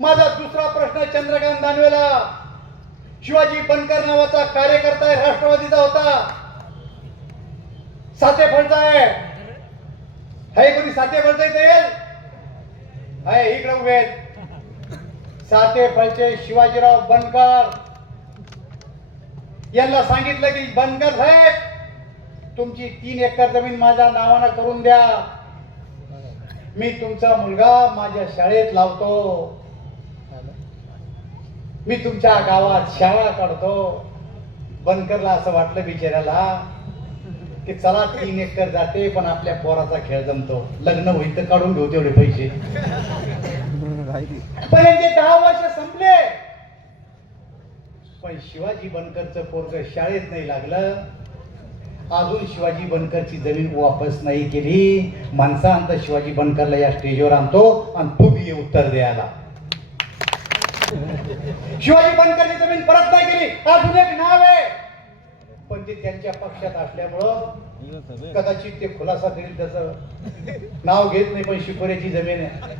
माझा दुसरा प्रश्न चंद्रकांत दानवेला. शिवाजी बनकर नावाचा कार्यकर्ता आहे राष्ट्रवादीचा होता. साते फळचा आहे. हे कोणी साते फळचा इथे येईल? आहे इकडे उभे साते फळचे शिवाजीराव बनकर. यांना सांगितलं की बनकर साहेब तुमची तीन एकर जमीन माझ्या नावानं करून द्या. मी तुमचा मुलगा माझ्या शाळेत लावतो. मी तुमच्या गावात शाळा काढतो. बनकरला असं वाटलं बिचाऱ्याला की चला तीन एकर जाते पण आपल्या पोराचा खेळ जमतो. लग्न होईल तर काढून घेऊ तेवढे पैसे. पण यांचे दहा वर्ष संपले. पण शिवाजी बनकरचं पोरग शाळेत नाही लागलं. अजून शिवाजी बनकरची जमीन वापस नाही केली. माणसा आणता शिवाजी बनकरला या स्टेजवर आणतो आणि तू बी उत्तर द्यायला. शिवाजी बनकरची जमीन परत नाही केली. अजून एक नाव आहे. पण ते त्यांच्या पक्षात असल्यामुळं कदाचित ते खुलासा करील त्याच. नाव घेत नाही पण शिपोऱ्याची जमीन आहे.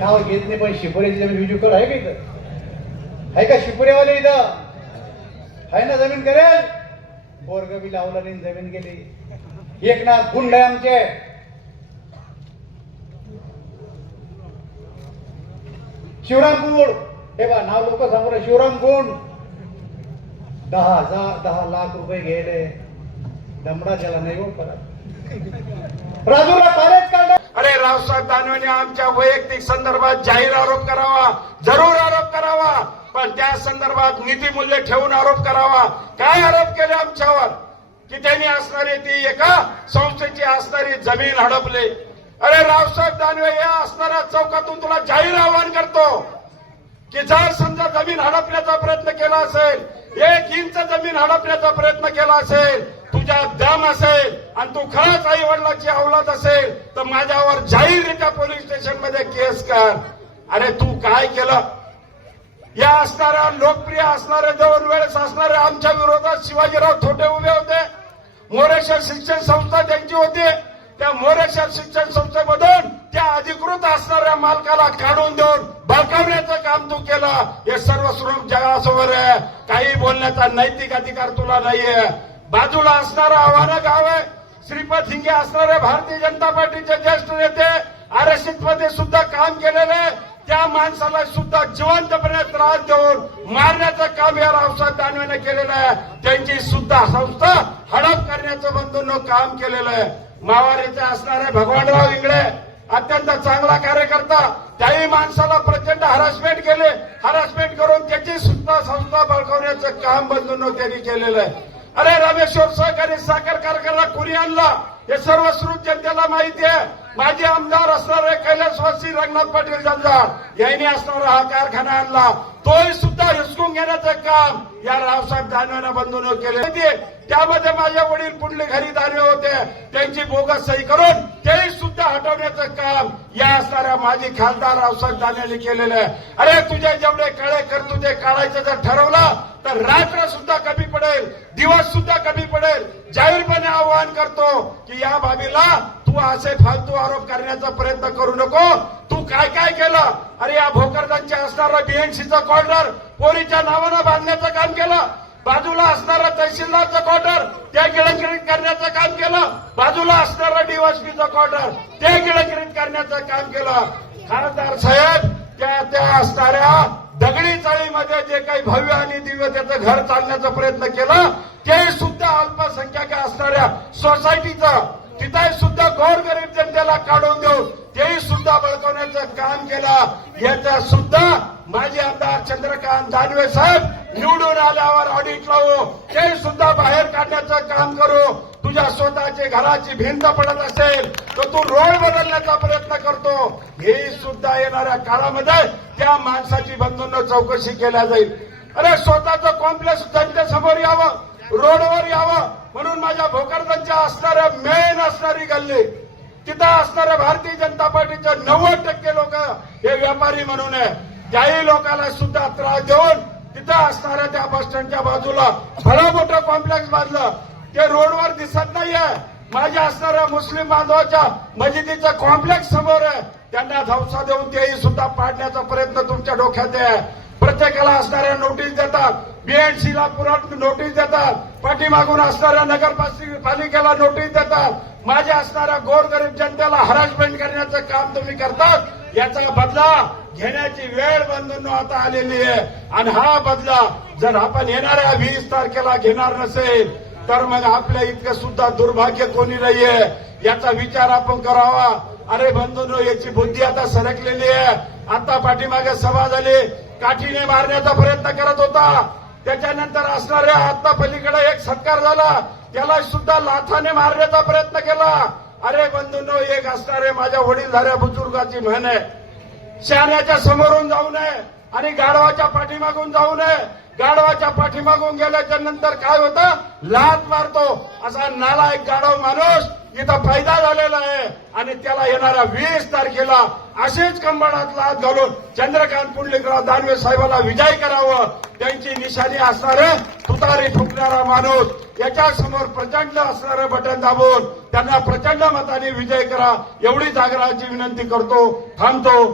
नाव घेत नाही पण शिपोऱ्याची जमीन विजुकर आहे का इथं? आहे का शिपोऱ्यावाले इथं? आहे ना जमीन करेल? बोरग बी लावलं नाही जमीन गेली. एकनाथ गुंड आमचे. शिवराम गुंड. हे बा नाव लोक सांगू शिवराम गुंड. दहा हजार दहा लाख रुपये गेले. दमडा ज्याला नाही हो परत. राजूला कॉलेज काढलं. अरे रावसाहेब दानवेने आमच्या वैयक्तिक संदर्भात जाहीर आरोप करावा. जरूर पण त्या संदर्भात नीतिमूल्य ठेवून आरोप करावा. काय आरोप केले आमच्यावर? की त्यांनी असणारी ती एका संस्थेची असणारी जमीन हडपली. अरे रावसाहेब दानवे या असणाऱ्या चौकातून तुला जाहीर आवाहन करतो की जर समजा जमीन हडपण्याचा प्रयत्न केला असेल एक इंच जमीन हडपण्याचा प्रयत्न केला असेल तुझ्या दम असेल आणि तू खरंच आई वडिलाची अवलाद असेल तर माझ्यावर जाहीररित्या पोलीस स्टेशनमध्ये केस कर. अरे तू काय केलं? या असणाऱ्या लोकप्रिय असणाऱ्या दोन वेळेस असणाऱ्या आमच्या विरोधात शिवाजीराव थोटे उभे होते. मोरेश्वर शिक्षण संस्था त्यांची होती. त्या मोरेश्वर शिक्षण संस्थेमधून त्या अधिकृत असणाऱ्या मालकाला काढून देऊन बळकावण्याचं काम तू केलं. हे सर्व स्वरूप जगासमोर आहे. काही बोलण्याचा नैतिक अधिकार तुला नाहीये. बाजूला असणारं आव्हानं गाव आहे. श्रीपद हिंगे असणारे भारतीय जनता पार्टीचे ज्येष्ठ नेते आरक्षित मध्ये सुद्धा काम केलेलं आहे. त्या माणसाला सुद्धा जिवंतपणे त्रास देऊन मारण्याचं काम या रावसाहेब दानवेने केलेलं आहे. त्यांची सुद्धा संस्था हडप करण्याचं बंधूंनो काम केलेलं आहे. मावारीचे असणारे भगवानराव इंगळे अत्यंत चांगला कार्यकर्ता त्याही माणसाला प्रचंड हरासमेंट केले. हरासमेंट करून त्याची सुद्धा संस्था बळकावण्याचं काम बंधूंनो त्यांनी केलेलं आहे. अरे रामेश्वर सहकारी साखर कारखाना कुणी आणला? हे सर्व श्रुत जनतेला माहिती आहे. माजी आमदार असणारे कैलासवासी रंगनाथ पाटील जंजाळ यांनी असणारा हा कारखाना आणला. तोही सुद्धा हिसकून घेण्याचं काम या रावसाहेब दानवेनं बंधून केले त्यामध्ये माझे वडील पुढले घरी दानवे होते त्यांची बोगस सही करून तेही सुद्धा हटवण्याचं काम या असणाऱ्या माजी खासदार रावसाहेब दानवेने केलेलं आहे. अरे तुझे जेवढे काळे कर तुझे काढायचं जर ठरवलं तर रात्र सुद्धा कमी पडेल दिवस सुद्धा कमी पडेल. जाहीरपणे आवाहन करतो की या बाबीला तू असे फालतू आरोप करण्याचा प्रयत्न करू नको. तू काय काय केलं? अरे या भोकरदांच्या असणारा बीएनसीचा कॉर्डर पोरीच्या नावानं बांधण्याचं काम केलं. बाजूला असणारा तहसीलदारचं क्वार्टर ते गिळंकृत करण्याचं काम केलं. बाजूला असणारा डीवायसपीचं क्वार्टर ते गिळंकृत करण्याचं काम केलं. खासदार साहेब त्या त्या असणाऱ्या दगडी चाळीमध्ये जे काही भव्य आणि दिव्य त्याचं घर चालण्याचा प्रयत्न केला ते सुद्धा अल्पसंख्याक असणाऱ्या सोसायटीचं तिथे सुद्धा गोरगरीब जनतेला काढून देऊन तेही बळकवण्याचं काम केलं. याचा सुद्धा माजी आमदार चंद्रकांत दानवे साहेब निवडून आल्यावर ऑडिट लावू. ते सुद्धा बाहेर काढण्याचं काम करू. तुझ्या स्वतःची घराची भिंत पडत असेल तर तू रोड बदलण्याचा प्रयत्न करतो. हे सुद्धा येणाऱ्या काळामध्ये त्या माणसाची बंधून चौकशी केल्या जाईल. अरे स्वतःचं कॉम्प्लेक्स जनतेसमोर यावं. रोडवर यावं. म्हणून माझ्या भोकरदनच्या असणाऱ्या मेन असणारी गल्ली. तिथं असणाऱ्या भारतीय जनता पार्टीच्या नव्वद टक्के लोक हे व्यापारी म्हणून आहे त्याही लोकांना सुद्धा त्रास देऊन तिथं असणाऱ्या त्या बस स्टँडच्या बाजूला भला मोठं कॉम्प्लेक्स बांधलं. ते रोडवर दिसत नाहीये. माझ्या असणाऱ्या मुस्लिम बांधवाच्या मस्जिदीचं कॉम्प्लेक्स समोर आहे. त्यांना धवसा देऊन तेही सुद्धा पाडण्याचा प्रयत्न तुमच्या डोक्यात आहे. प्रत्येकाला असणाऱ्या नोटीस देतात. बीएनसी ला पुरा नोटीस देतात. पाठीमागून असणाऱ्या नगरपालिकेला नोटीस देतात. माझ्या असणाऱ्या गोरगरीब जनतेला हरासमेंट करण्याचं काम तुम्ही करतात याचा बदला घेण्याची वेळ बंधूंनो आता आलेली आहे. आणि हा बदला जर आपण येणाऱ्या वीस तारखेला घेणार नसेल तर मग आपल्या इतकं सुद्धा दुर्भाग्य कोणी नाहीये. याचा विचार आपण करावा. अरे बंधूंनो याची बुद्धी आता सरकलेली आहे. आता पाठीमागे सभा झाली काठीने मारण्याचा प्रयत्न करत होता. त्याच्यानंतर असणाऱ्या आता पलीकडे एक सत्कार झाला. त्याला सुद्धा लाथाने मारण्याचा प्रयत्न केला. अरे बंधूंनो एक असणारे माझ्या वडीलधाऱ्या बुजुर्गाची म्हण आहे. शहाण्याच्या समोरून जाऊ नये आणि गाढवाच्या पाठीमागून जाऊ नये. गाढवाच्या पाठीमागून गेल्याच्यानंतर काय होतं? लात मारतो. असा नाला एक गाढव माणूस इथं फायदा झालेला आहे. आणि त्याला येणाऱ्या वीस तारखेला असेच कंबळात हात घालून चंद्रकांत पुंडलिकराव दानवे साहेबांना विजय करावं त्यांची निशाणी असणारं तुतारी फुकणारा माणूस याच्यासमोर प्रचंड असणारं बटन दाबून त्यांना प्रचंड मताने विजय करा एवढी जागराची विनंती करतो थांबतो.